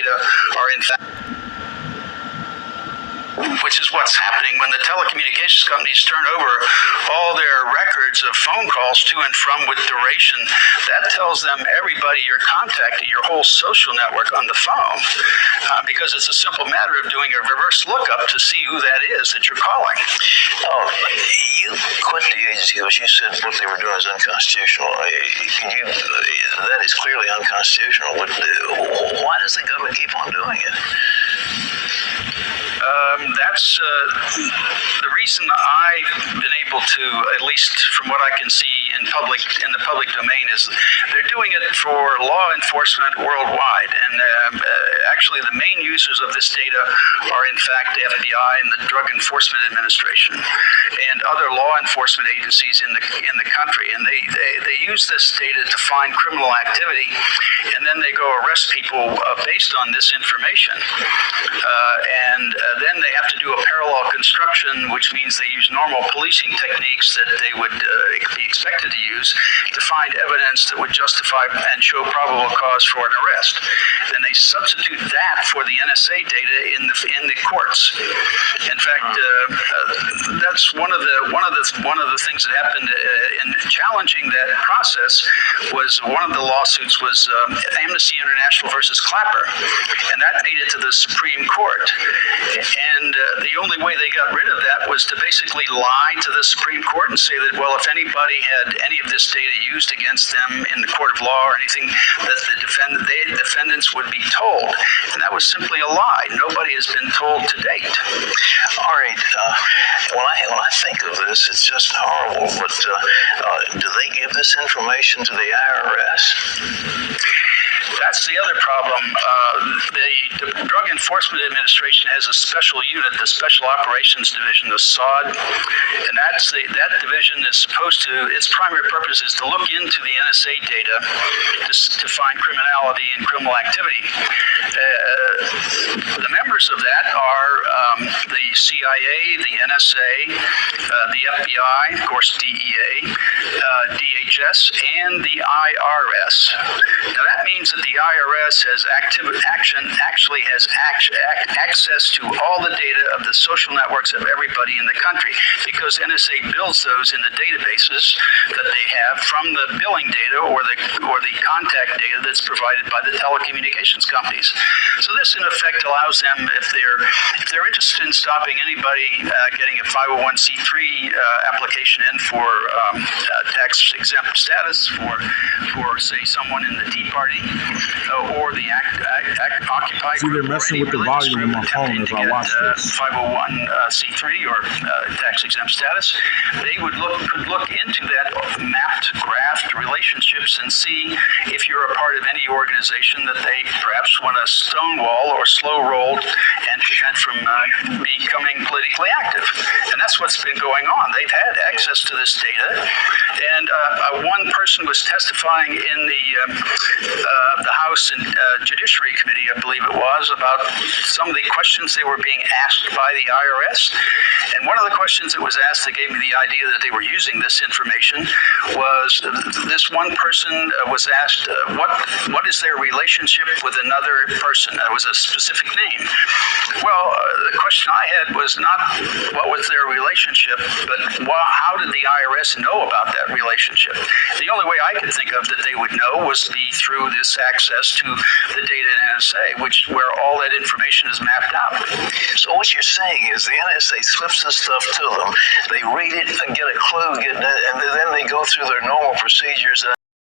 data are in fact, which is what's happening when the telecommunications companies turn over all their records of phone calls to and from with duration. That tells them everybody you're contacting, your whole social network on the phone, because it's a simple matter of doing a reverse lookup to see who that is that you're calling. Oh, you quit the agency because you said what they were doing is unconstitutional. That is clearly unconstitutional. Why does the government keep on doing it? That's the reason I've been able to, at least from what I can see in the public domain, is they're doing it for law enforcement worldwide. And actually, the main users of this data are, in fact, the FBI and the Drug Enforcement Administration and other law enforcement agencies in the country. And they use this data to find criminal activity, and then they go arrest people based on this information. Then they have to do a parallel construction, which means they use normal policing techniques that they would be expected to use to find evidence that would justify and show probable cause for an arrest. Then they substitute that for the NSA data in the courts. In fact, that's one of the things that happened in challenging that process. Was one of the lawsuits was Amnesty International versus Clapper, and that made it to the Supreme Court. And the only way they got rid of that was to basically lie to the Supreme Court and say that, well, if anybody had any of this data used against them in the court of law or anything, that the defendants would be told. And that was simply a lie. Nobody has been told to date. All right. When I think of this, it's just horrible. But do they give this information to the IRS? That's the other problem. The Drug Enforcement Administration has a special unit, the Special Operations Division, the SOD, and that division is supposed to, its primary purpose is to look into the NSA data to find criminality and criminal activity. The members of that are the CIA, the NSA, the FBI, of course DEA, DHS, and the IRS. Now that means that the IRS has access to all the data of the social networks of everybody in the country, because NSA builds those in the databases that they have from the billing data or the contact data that's provided by the telecommunications companies. So this in effect allows them, if they're interested in stopping anybody getting a 501c3 application in for tax exempt status for say someone in the Tea Party or the Occupy group. See, they're messing with the volume in my phone as I watch this. 501c3 or tax exempt status. They could look into that mapped, graphed relationships and see if you're a part of any organization that they perhaps want to stonewall or slow roll and prevent from becoming politically active. And that's what's been going on. They've had access to this data, and one person was testifying in the House and Judiciary Committee, I believe it was, about some of the questions they were being asked by the IRS. And one of the questions that was asked that gave me the idea that they were using this information was this one person was asked, what is their relationship with another person? That was a specific name. Well, the question I had was not what was their relationship, but how did the IRS know about that relationship? The only way I could think of that they would know was through this access to the data in NSA, where all that information is mapped out. So what you're saying is the NSA slips this stuff to them, they read it and get a clue, and then they go through their normal procedures.